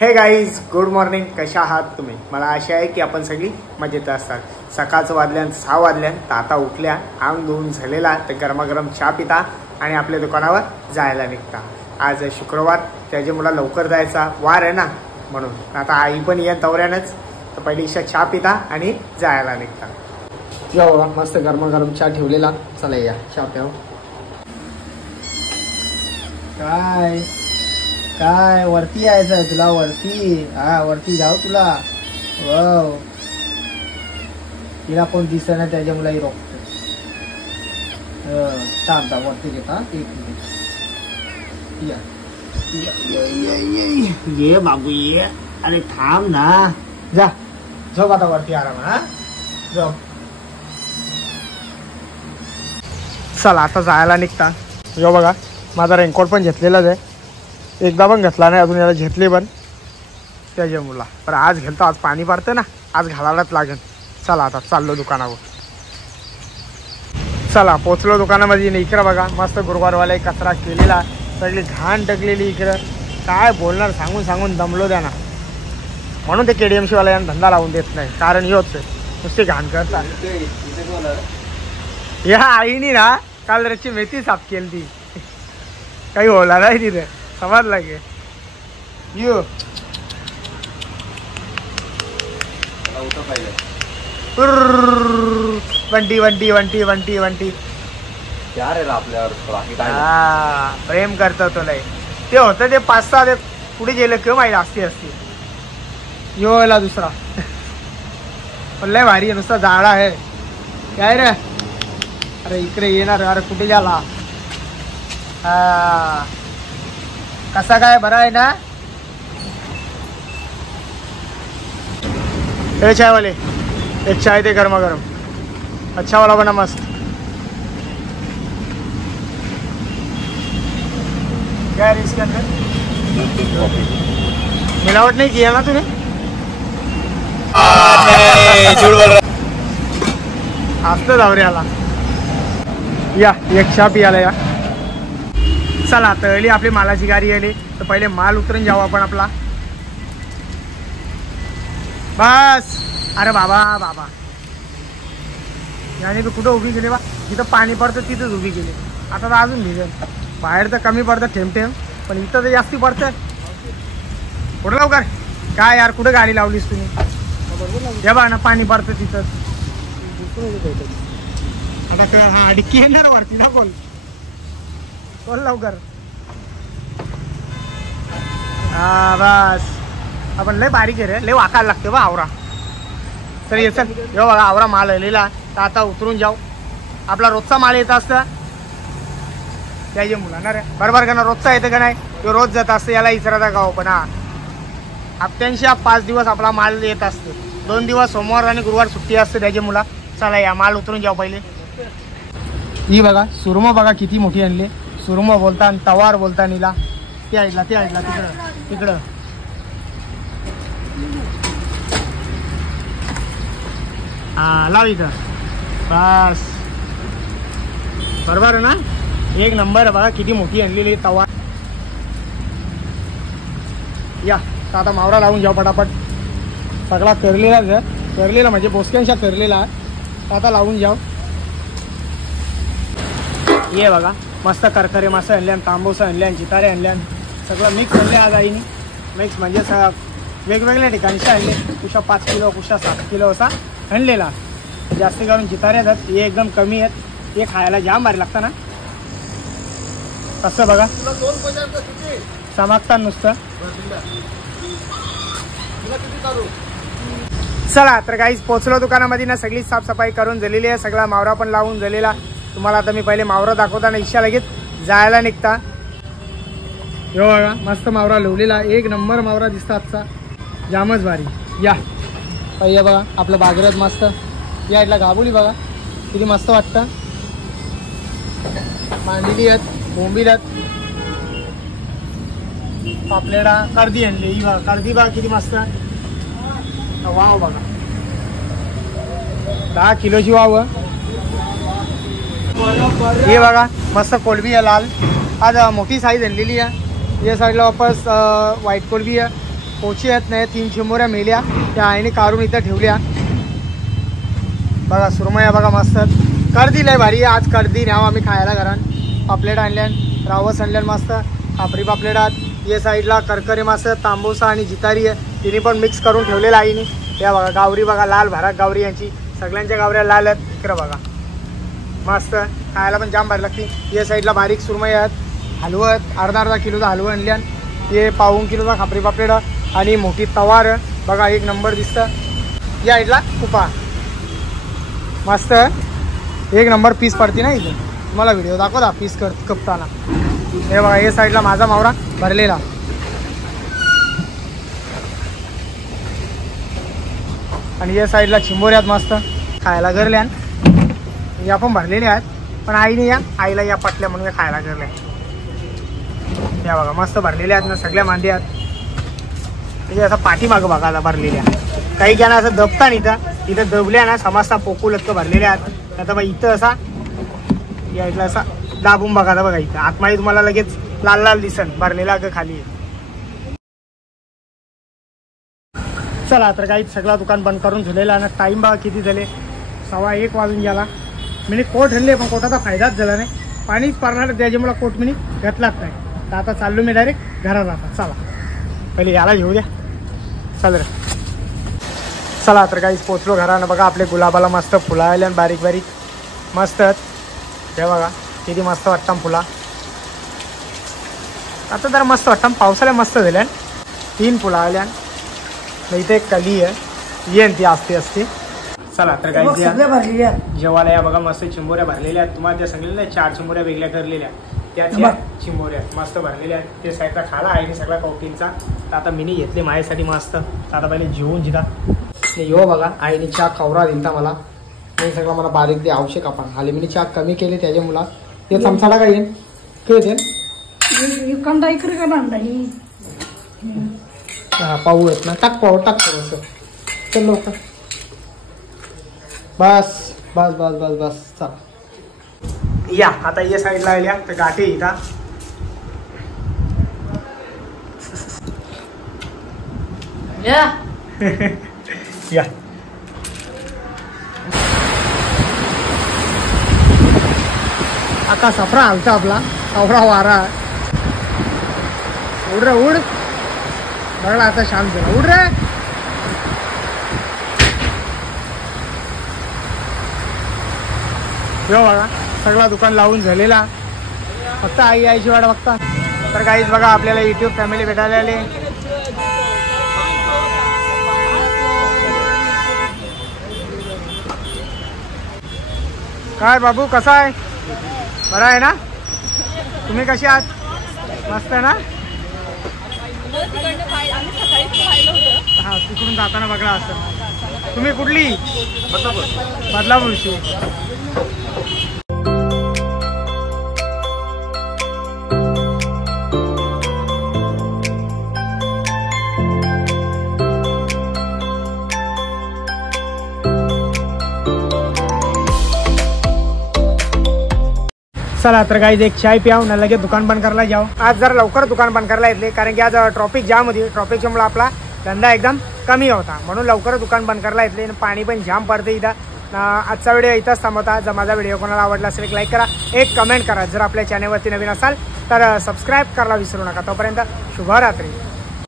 हे guys, good morning. कशा आहात तुम्ही? मला आशा आहे की आपण सगळी मजेत असतात. सकाळचं वाजल्यान 6 वाजल्यान तर आता उठल्या, अंग धुवून झालेला तर गरमागरम चहा पिता आणि आपल्या दुकानावर जायला निघता. आज शुक्रवार, त्याच्या मुला लवकर जायचा वार आहे ना, म्हणून आता आई पण येईन तवऱ्यानंच, तर पहिली इच्छा चहा पिता आणि जायला निघता. जेव्हा मस्त गरमागरम चहा ठेवलेला, चला या चहा प्याव. काय काय वरती यायचं आहे तुला? वरती हा, वरती जाऊ तुला. वाव, तिला कोण दिसत नाही त्याच्या मुलाही रोखतो. थांब थांब, वरती घेता. ये बाबू ये. अरे थांब ना, जा झोप आता वरती आराम. हा झोप. चला आता जायला निघता. जो बघा, माझा रेनकोट पण घेतलेलाच आहे, एकदा पण घेतला नाही अजून, याला घेतली पण त्याच्या मुला. पण आज घेतो, आज पाणी पडतं ना, आज घालायलाच लागेल. चला आता चाललो दुकानावर. चला पोचलो दुकानामध्ये. इकडं बघा मस्त गुरुवारवाला कचरा केलेला, सगळी घाण टाकलेली इकडं. काय बोलणार, सांगून सांगून दमलो द्या ना, म्हणून ते KDMC वाला यांना धंदा लावून देत नाही. कारण हे होतं नुसती घाण करतात. या आईनी ना काल रची मेथी साफ केली ती, काही होला नाही तिथे, समजला की यू वंटी वंटी वंटी वंटी वंटी. हा, प्रेम करतो तो लय. ते होतं ते 5-6 ते पुढे गेलं किंवा माहिती असती असती. योला दुसरा पण लय भारी, नुसता झाडा आहे. काय रे? अरे इकडे येणार. अरे कुठे झाला? हा, कसा काय? बरा आहे ना? हे चाय वाले, एक चाय दे गरमा गरम, अच्छा वाला बना मस्त. क्या है इसके अंदर? मिलावट नहीं किया ना तूने? हसत जावरे आला. या एक चहा पियाला या. चला तळली आपली मालाची गाडी आली, तर पहिले माल उतरून जाऊ आपण आपला. बस. अरे बाबा बाबा, याने तू कुठं उभी केली बा? जिथं पाणी पडतं तिथंच उभी केली. आता तर अजून भिजेल. बाहेर तर कमी पडतं थेंब थेंब, पण इथं तर जास्ती पडतं. कुठं लवकर? काय यार, कुठं गाडी लावलीस तुम्ही? हे बघा ना, पाणी पडतं तिथंच. आता हा डिक्की येणार वरती ना, बोल बोल लवकर. हा बस. आपण लय बारीक आहे रे, लय वाकायला लागते बा आवरा. तर ये चल, यो बघा आवरा माल आलेला, तर आता उतरून जाऊ. आपला रोजचा माल येत असतं त्याचे मुलांना रे, बरोबर का ना? रोजचा येतं का नाही? तो रोज जात असतं, याला इचराचा गाव. पण हा हप्त्यांशी 5 दिवस आपला माल येत असतो. 2 दिवस सोमवार आणि गुरुवार सुट्टी असते त्याचे मुला. चला या माल उतरून जाऊ पहिले. ही बघा सुरमो बघा किती मोठी आणली. सुरमो बोलता आणि तवार बोलता नीला. ते ऐकला तिकडं तिकडं. हा लाव इथं. बस बरोबर आहे ना? एक नंबर आहे बघा, किती मोठी आणलेली तवा. या आता मावरा लावून जाऊ पटापट. सगळा करलेलाच आहे, करलेला म्हणजे बोसक्यांशा करलेला. आता लावून जाऊ. ये बघा मस्त करकरे मासे आणल्या, तांबूस आणल्या, जितारे आणल्या, सगळं मिक्स आणले आज आईने. मिक्स म्हणजे वेगवेगळ्या ठिकाणी आणले. कुशा 5 किलो, कुशा 7 किलो असा आणलेला. जास्त करून जितारे आहेत, हे एकदम कमी आहेत. हे खायला जाम भारी लागतं ना. कसं बघा चमकतात नुसतं. चला तर काहीच पोचलो दुकानामध्ये ना. सगळी साफसफाई करून झालेली आहे, सगळा मावरा पण लावून झालेला. तुम्हाला आता मी पहिले मावरा दाखवताना इच्छा लगेच जायला निघता. हो बघा मस्त मावरा लावलेला, एक नंबर मावरा दिसता आजचा, जामच भारी. या पहिले बघा आपलं बाजारात मस्त. या इथला गाबुली बघा किती मस्त वाटतं. मांडलेली आहेत, बोंबील आहेत, पापलेडा, कर्दी आणली. ही बघा कर्दी बघा किती मस्त. वाव बघा 10 किलोची वाव. हे बघा मस्त कोलबी आहे लाल, आज मोठी साईज आणलेली आहे. या साईडला वापस व्हाईट कोलबी आहे, पोची आहेत नाही 3 चिंबोऱ्या मेल्या त्या आईने काढून इथं ठेवल्या बघा. सुरमया बघा मस्त कर्दी लय भारी आज कर्दी न्यावं आम्ही खायला घरान. पापलेट आणल्यान रावस आणल्यान मस्त खापरी पापलेटात ये साईडला करकरे मस्त तांबूसा आणि जितारी आहे तिने पण मिक्स करून ठेवलेलं आईने. या बघा गावरी बघा लाल भराक गावरी यांची सगळ्यांच्या गावऱ्या लाल आहेत इकडं बघा मस्त खायला पण जाम भारी लागते. या साईडला बारीक सुरमई आहेत हलवत अर्धा किलोचा हलवं आणल्यान. हे पाऊण किलोचा खापरी पापलेट आणि मोठी तवार बघा 1 नंबर दिसतं. या साईडला कुपा मस्त 1 नंबर पीस पडते ना इथे. तुम्हाला व्हिडिओ दाखवता पीस कपताना. हे बघा या साईडला माझा मावरा भरलेला आणि या साईडला चिंबोऱ्यात मस्त खायला गरल्यान. या पण भरलेल्या आहेत पण आईने या आईला या पटल्या म्हणून खायला गरल्या. या बघा मस्त भरलेल्या आहेत ना सगळ्या मांदी आहेत. म्हणजे असं पाठीमागं बघा आता भरलेल्या काही घ्या ना असं दबता नाही इथं दबल्या ना समजता पोकू लटकं भरलेल्या आहेत. आता बघा इथं असा या इथला असा दाबून बघा बघा इथं आतमध्ये तुम्हाला लगेच लाल लाल दिसन भरलेला का खाली. चला तर काही सगळा दुकान बंद करून ठेवलेला आणि टाईम बघा किती झाले 1:15 वाजून गेला. मी कोट आणले पण कोटाचा फायदाच झाला नाही. पाणीच पारणार त्याच्यामुळे कोट मी घेतलाच नाही. तर आता चाललो मी डायरेक्ट घरात राहतात. चला पहिले याला घेऊ द्या चल रे. चला तर काही पोचलो घरानं बघा आपले गुलाबाला मस्त फुलं आल्या बारीक बारीक मस्त हे बघा किती मस्त वाटतं फुला. आता जरा मस्त वाटतं पावसाळ्या मस्त झाल्या 3 फुलं आल्या इथे एक कली आहे येन ती असते. चला तर काही जेवायला या बघा मस्त चिंबोऱ्या भरलेल्या आहेत. तुम्हाला त्या सांगितलेल्या 4 चिंबोऱ्या वेगळ्या करलेल्या त्या चिंबोऱ्या मस्त भरलेल्या आहेत. ते साईडला खाला आहे सगळा कौटींचा. तर आता मिनी घेतले माझ्यासाठी मस्त. आता पहिले जेवून जिता यो बघा आईने चहा खवरा दिलता मला नाही सगळं मला बारीक दे आवश्यक आपण आले मी चहा कमी केले त्याच्या मुला ते चमचाला काय येईल काय हा पाहू येत ना टाक पाहू टाक थोडंसं चल लवकर बस बस बस बस बस चला या. आता या साईडला आल्या तर गाठी इथं या आता सफरा हलता आपला सफरा वारा उड रे उड बघला आता शांत झाला उड रे. यो बघा सगळा दुकान लावून झालेला फक्त आई आईची वाट बघता. तर काहीच बघा आपल्याला युट्यूब फॅमिली भेटायला आले. काय बाबू कसा आहे बरा आहे ना तुम्ही कशी आहात मस्त आहे ना. हा तिकडून जाताना बघला असं. तुम्ही कुठली बदलापूरची. चला तर गाईज एक चाय प्याव ना लगेच दुकान बंद करायला जाऊ. आज जरा लवकर दुकान बंद करायला येतले कारण की आज ट्रॉफिक जाम होती. ट्रॉफिकच्यामुळे आपला धंदा एकदम कमी होता म्हणून लवकर दुकान बंद करायला येतले. पाणी पण जाम पडते इथं. आजचा व्हिडिओ इथंच थांबवता. जर माझा व्हिडिओ कोणाला आवडला असेल एक लाईक करा एक कमेंट करा. जर आपल्या चॅनलवरती नवीन असाल तर सबस्क्राईब करायला विसरू नका. तोपर्यंत शुभरात्री.